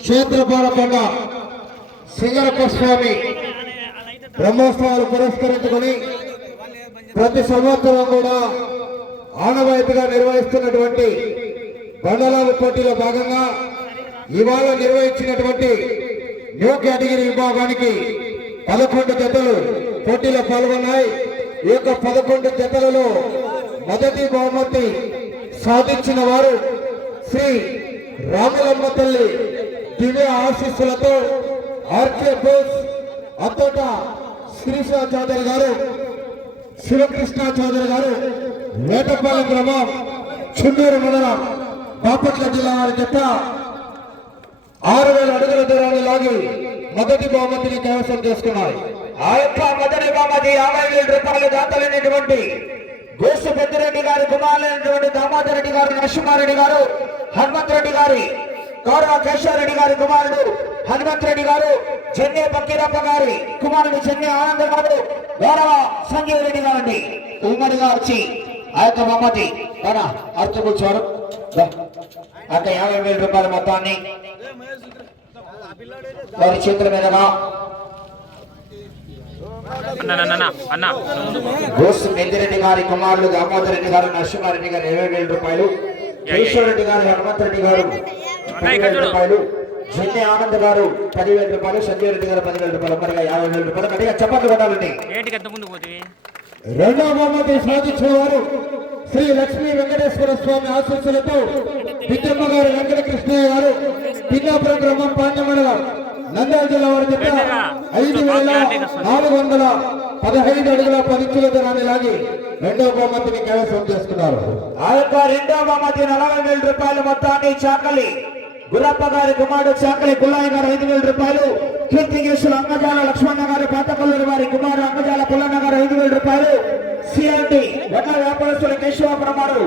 క్షేత్రపాలకొండ సింగరప్ప స్వామి బ్రహ్మోత్సవాలు పురస్కరించుకొని ప్రతి సంవత్సరం కూడా ఆనవాయితీగా నిర్వహిస్తున్నటువంటి బండలాల పోటీలో భాగంగా ఇవాళ నిర్వహించినటువంటి న్యూ కేటగిరీ విభాగానికి 11 జతలు పోటీలో పాల్గొన్నాయి. ఈ యొక్క 11 జతలలో మొదటి బహుమతి సాధించిన వారు శ్రీ రాములమ్మ తల్లి దివ్య ఆశీస్సులతో ఆర్కే బోస్ అత్తోట శ్రీశ చౌదరి గారు, శివకృష్ణ చౌదరి గారు, వేటపాలెం గ్రామం, చుండూరు మండలం, బాపట్ల జిల్లా వారి జత 6000 అడుగుల దూరాన్ని లాగి మొదటి బహుమతిని కైవసం చేసుకున్నారు. ఆ యొక్క మొదటి బహుమతి 50,000 రూపాయలు దాతలైనటువంటి గోసు పెద్దిరెడ్డి గారి కుమారులైనటువంటి దామోదర్ రెడ్డి గారు, నరసింహారెడ్డి గారు, హనుమంతరెడ్డి గారి గౌరవ కేశవరెడ్డి గారి కుమారుడు హనుమంతరెడ్డి గారు, చెన్నై పక్కీరప్ప గారి కుమారుడు చెన్నై ఆనంద్ గారు, గౌరవ సంజీవ్ రెడ్డి గారండి ఉమ్మడిగా వచ్చి ఆ యొక్క బహుమతి అర్చకూర్చారు. అంటే 50,000 రూపాయల మొత్తాన్ని వారి చేతుల మీదుగా గోసు పెద్దిరెడ్డి గారి కుమారుడు దామోదర్ రెడ్డి గారు, నరసింహారెడ్డి గారు 20,000 రూపాయలు, కేశవరెడ్డి గారు, హనుమంతరెడ్డి గారు 10,000 రూపాయలు, చెన్నై ఆనంద్ గారు 10,000 రూపాయలు, సంజయ్ రెడ్డి గారు 10,000 రూపాయలు, మరిగా 50,000 రూపాయలు. గట్టిగా చప్పట్లు కొట్టాలండి. రెండవ బహుమతి సాధించిన వారు శ్రీ లక్ష్మీ వెంకటేశ్వర స్వామి ఆశీస్సులతో పిచ్చమ్మ గారు, వెంకటకృష్ణయ్య గారు, పిన్నాపురం గ్రామం, పాండ్యమండలం, నంద్యాల జిల్లా వారి జత 5,415 అడుగుల 10 ఇంచుల దూరాన్ని లాగి రెండవ బహుమతిని కైవసం చేసుకున్నారు. ఆ యొక్క రెండవ బహుమతి 40,000 రూపాయల మొత్తాన్ని చాకలి గురప్ప గారి కుమారుడు చాకలి గుల్లాయి గారు 5,000 రూపాయలు, కీర్తికేశులు అంగజాల లక్ష్మణ గారు, పాతకొల్లూరు వారి కుమారుడు అంగజాల పుల్లన్న గారు 5,000 రూపాయలు, సిఎండి వడ్ల వ్యాపారస్తుల కేశవాపురం వారు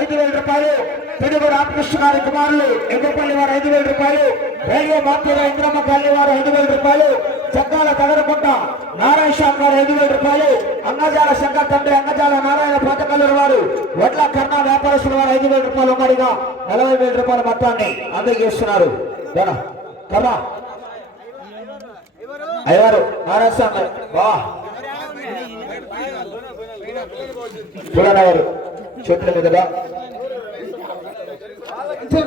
5,000 రూపాయలు, పిడుగు రామకృష్ణ గారి కుమారులు ఎగ్గపల్లి వారు 5,000 రూపాయలు, రైల్వే మార్కెట్ ఇంద్రమ్మ కాలనీ వారు 5,000 రూపాయలు, చక్కాల తగరకుంట నారాయణ షాప్ గారు 5,000 రూపాయలు, అంగజాల శంకర్ తండ్రి అంగజాల నారాయణ పాతకొల్లూరు వారు వడ్ల కర్ణ వ్యాపారస్తుల వారు 5,000 రూపాయలు, ఉమ్మడిగా 40,000 రూపాయల మొత్తాన్ని అందజేస్తున్నారు. కదా అయ్యారు నారాయణ స్వామి పుల్లనగరు చేతుల మీదుగా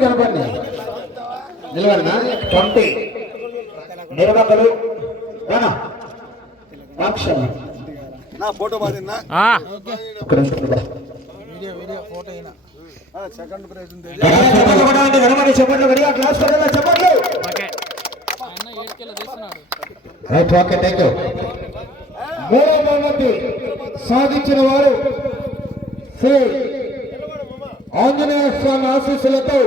కనపడి నిలవన్నా 20 నిర్వాహకులు సెకండ్ ప్రైజ్ ఉంది. మూడవ బహుమతి సాధించిన వారు శ్రీ ఆంజనేయ స్వామి ఆశీస్సులతో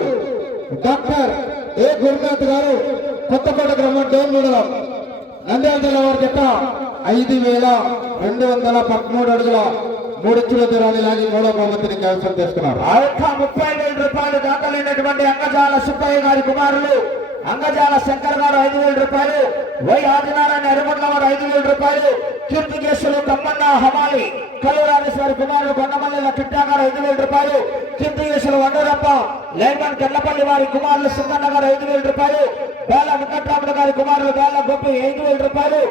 డాక్టర్ ఏ గురునాథ్ గారు, కొత్తపేట గ్రామం, డోన్ మండలం, నంద్యాల జిల్లా వారి జత 5,213 అడుగుల 3 ఇంచుల దూరాన్ని లాగి మూడవ బహుమతిని కైవసం చేసుకున్నారు. ఆ యొక్క 30,000 రూపాయలు దాఖలైనటువంటి అంగజాల సుబ్బయ్య గారి కుమారులు అంగజాల శంకర్ గారు 5,000 రూపాయలు, వై ఆదినారాయణ ఎరుమట్ల వారు 5,000 రూపాయలు, కీర్తికేశులు తమ్మన్న హమాలి కల్లూరాజేశ్వరి కుమారులు కొండమల్లి కిట్టా గారు 5,000 రూపాయలు, కీర్తికేశులు వండరప్ప లైన్మన్ కెర్లపల్లి వారి కుమారులు సుందన్న గారు 5,000 రూపాయలు, బేల వెంకట్రాముడు గారి కుమారులు బేల గొప్పి 5,000 రూపాయలు,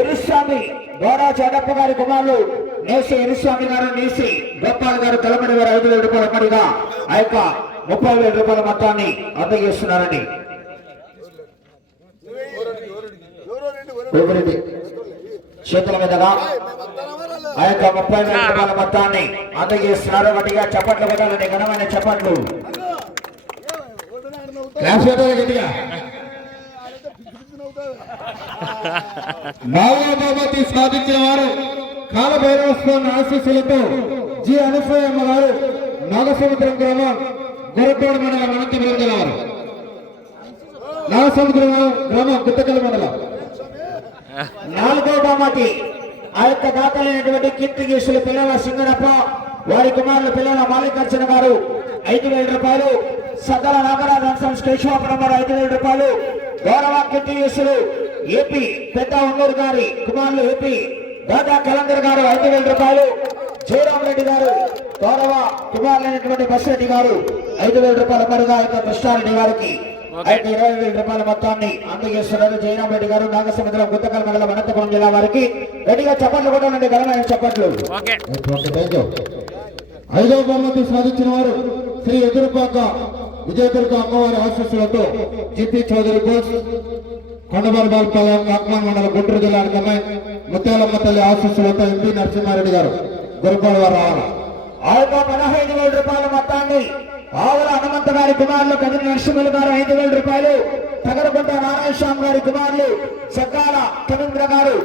ఎరుస్వామి గౌరవ చెడప్ప గారి కుమారులు నేసి ఎరుస్వామి గారు, నేసి గోపాల్ గారు తలమడి వారు 5,000 రూపాయల పడిగా ఆ యొక్క 30,000 రూపాయల మొత్తాన్ని అందజేస్తున్నారండి. చేతుల మీదుగా ఆ యొక్క 30,000 రూపాయల మొత్తాన్ని అందజేస్తున్నారు. గట్టిగా చప్పట్లు కొట్టాలండి, ఘనమైన చప్పట్లు. నాలుగవ బహుమతి సాధించిన వారు కాలభైరవ స్వామి ఆశీస్సులతో జి అనసూయమ్మ గారు, నాగసముద్రం గ్రామం, గొరకోడ మండలం, అనంతపురం జిల్లా వారు. నాగసముద్రం గ్రామం, గుత్తకల్ మండలం. నాలుగవ బహుమతి ఆ యొక్క దాతలైనటువంటి కీర్తికేశులు పిల్లల సింగనప్ప వారి కుమారులు పిల్లల మాలికార్జున గారు 5,000 రూపాయలు, సకల నాగరాజ కేశవాపురం వారు 5,000 రూపాయలు, గౌరవ కీర్తికేశులు ఏపీ పెద్ద ఉన్నూరు గారి కుమారులు ఏపీ దాదా కలందర్ గారు 5,000 రూపాయలు, జయరామరెడ్డి గారు గౌరవ కుమారులైనటువంటి బస్రెడ్డి గారు 5,000 రూపాయల మరుగా యొక్క కృష్ణారెడ్డి గారికి 20,000 రూపాయల మొత్తాన్ని అందజేస్తున్నారు జయరాం రెడ్డి గారు నాగసముద్రం గుత్తకల్ మండలం అనంతపురం జిల్లా వారికి. గట్టిగా చప్పట్లు కూడా నుండి ఘనమైన చప్పట్లు. ఐదవ బహుమతి సాధించిన వారు శ్రీ ఎదురుపాక విజయదుర్గ అమ్మవారి ఆశీస్సులతో జిపి చౌదరి బోస్ కొండబల్పాలెం కాకమాన్ మండలం గుంటూరు జిల్లానికి అమ్మాయి ముత్యాలమ్మ తల్లి ఆశీస్సులతో ఎంపీ నరసింహారెడ్డి గారు గురుపాల వారు రావాలి. ఆ యొక్క 15,000 రూపాయల మొత్తాన్ని ఆవుల హనుమంత గారి కుమారులు కదిరి నరసింహులు గారు 5,000 రూపాయలు, తగరగుంట నారాయణ స్వామి గారి కుమారులు సకాల కవీంద్ర గారు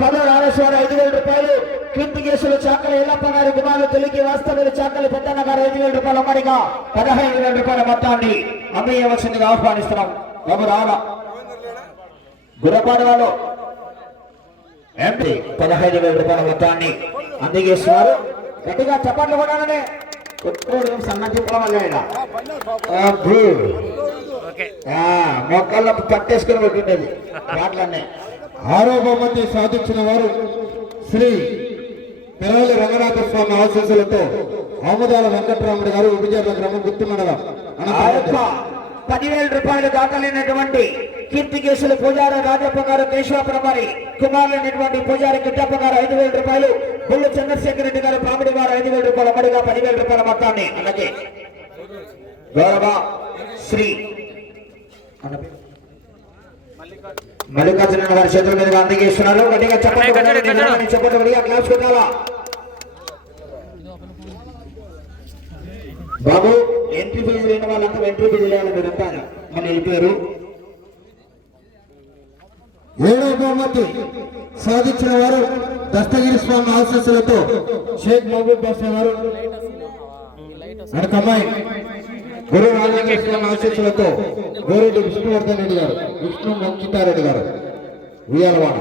కల్లూరు రాజేశ్వర 5,000 రూపాయలు, కీర్తికేశులు చాకలి ఎల్లప్ప గారి కుమారులు తెలుగు వాస్తవ్యులు చాకలి పెద్దన్న గారు 5,000 రూపాయల అమ్మడిగా 15,000 రూపాయల మొత్తాన్ని అమ్మేయవలసిందిగా ఆహ్వానిస్తున్నాం. బాబు రావాల గురపాడు వాళ్ళు ఎంపీ 15,000 రూపాయల మొత్తాన్ని అందజేస్తున్నారు. గట్టిగా చప్పట్లు కొట్టాలనే మొక్కల్లో పట్టేసుకుని పెట్టిండేది మాటలన్నీ. ఆరో బహుమతి సాధించిన వారు శ్రీ పెరవలి రంగనాథ స్వామి ఆశీస్సులతో ఆముదాల వెంకటరాముడు గారు విజయనగరం గ్రామం గుర్తు మండలం. 10,000 రూపాయలు దాఖలైనటువంటి కీర్తికేశులు పూజారి రాజప్ప గారు కేశవాపురం వారి కుమారులైనటువంటి పూజారి కిట్టప్ప గారు 5,000 రూపాయలు, బుల్లు చంద్రశేఖర్ రెడ్డి గారు పామిడి వారు 5,000 రూపాయల అమ్మడిగా 10,000 రూపాయల మొత్తాన్ని అలాగే గౌరవ శ్రీ మల్లికార్జున గారి చేతుల మీదుగా అందజేస్తున్నారు. గట్టిగా చెప్పండి క్లాస్ కొట్టాలా బాబు. ఎంట్రీ ఫీజు లేని వాళ్ళంతా ఎంట్రీ ఫీజు లేవాలి మీరంతా మన వెళ్ళిపోయారు. ఏడవ బహుమతి సాధించిన వారు దస్తగిరి స్వామి ఆశీస్సులతో షేక్ మహబూబ్ బాషా గారు అమ్మాయి గురు రాజేంద్ర స్వామి ఆశీస్సులతో గోరెడ్డి విష్ణువర్ధన్ రెడ్డి గారు విష్ణు మంకితారెడ్డి గారు ఉయ్యాలవాడ.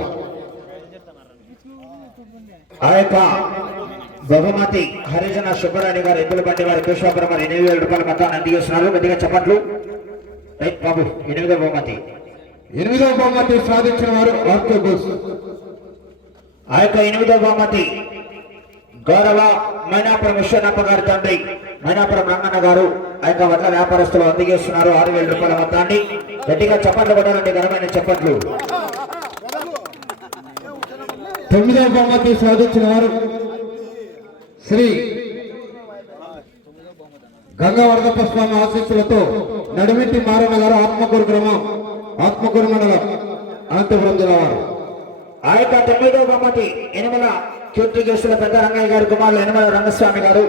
ఆ యొక్క బహుమతి హరిజన సుబ్బరాణి గారు ఎద్దుల బండి వారి కేశవాపురం వారు 8,000 రూపాయల మొత్తాన్ని అందజేస్తున్నారు. గట్టిగా చెప్పట్లు బాబు. 8వ బహుమతి 8వ బహుమతి సాధించిన వారు ఆర్కే బోస్. ఆ యొక్క 8వ బహుమతి గౌరవ మైనాపురం విశ్వనాథ గారి తండ్రి మైనాపురం రంగన్న గారు ఆ యొక్క వడ్ల వ్యాపారస్తులు అందజేస్తున్నారు 6,000 రూపాయల మొత్తాన్ని. గట్టిగా చప్పట్లు కొట్టాలంటే ఘనమైన చప్పట్లు. 9వ బహుమతి సాధించిన వారు శ్రీ గంగావరదప్ప స్వామి ఆశీస్సులతో నడిమిట్టి మారన్న గారు ఆత్మకూరు గ్రామం ఆత్మకూరు మండలం అనంతపురం జిల్లా వారు. ఆ యొక్క 9వ బహుమతి యనమల కీర్తికేశుల పెద్ద రంగయ్య గారి కుమారులు యనమల రంగస్వామి గారు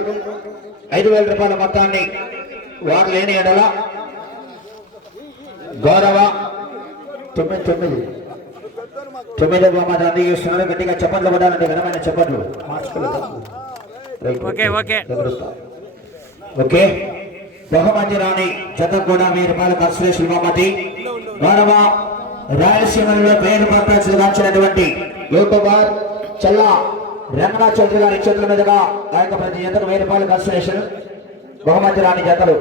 5,000 రూపాయల మొత్తాన్ని వారు లేని ఎడల గౌరవ 9వ బహుమతి అందజేస్తున్నారు. గట్టిగా చప్పట్లు కొట్టాలంటే ఘనమైన చప్పట్లు. ఓకే బహుమతి రాణి జత కూడా 1000 రూపాయల కన్సలేషన్ బహుమతి. గౌరవ రాయలసీమలో పేరు పట్టాల్సినటువంటి యూట్యూబర్ చల్లా రంగనాథ్ చౌదరి గారి చేతుల మీదుగా ఆ యొక్క ప్రతి జతకు 1000 రూపాయల కన్సలేషన్ బహుమతి రాణి జతలు.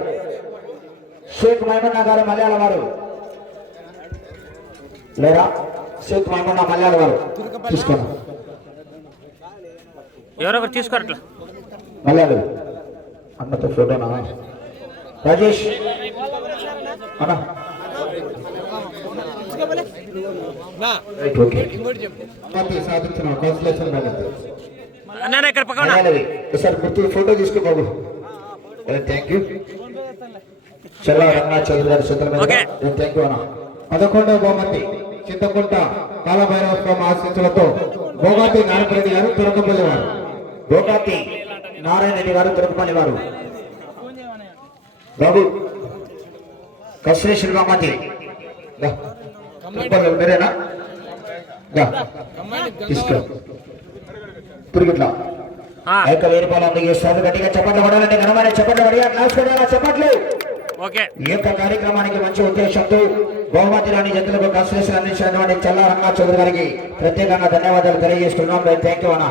షేక్ మైమన్నా గారు మలయాళ వారు లేదా షేక్ మైమన్నా మలయాళ వారు తీసుకోండి. ఎవరొకరు తీసుకోరట్లా మలయాళ అన్నతో ఫోటోనా రాజేష్ అన్నా సాధించిన కన్సలేషన్ అన్నా ఇక్కడ పక్కన సార్ గుర్తు ఫోటో తీసుకో బాబు. థ్యాంక్ యూ చల్లా రంగనాథ్ చౌదరి గారి చేతుల మీద థ్యాంక్ యూ అన్న. 11వ బహుమతి చింతకుంట కాలభైరవ స్వామి ఆశీస్సులతో భోగాతి నారాయణ గారు తురకపల్లి వారు. భోగాతి నారాయణ రెడ్డి గారు తురకపల్లి వారు. బాబు కన్సలేషన్ బహుమతి మీరేనా తీసుకో తిరుగుట్లా ఆ యొక్క 1000 రూపాయలు అందజేస్తారు. గట్టిగా చప్పట్లు పడాలంటే ఘనమైన చప్పట్లు పడి చప్పట్లు. ఈ యొక్క కార్యక్రమానికి మంచి ఉద్దేశంతో బహుమతి రాని జంతువులకు కన్సలేషన్ అందించినటువంటి చల్లా రంగనాథ్ చౌదరి గారికి ప్రత్యేకంగా ధన్యవాదాలు తెలియజేస్తున్నాం. థ్యాంక్ యూ అన్న.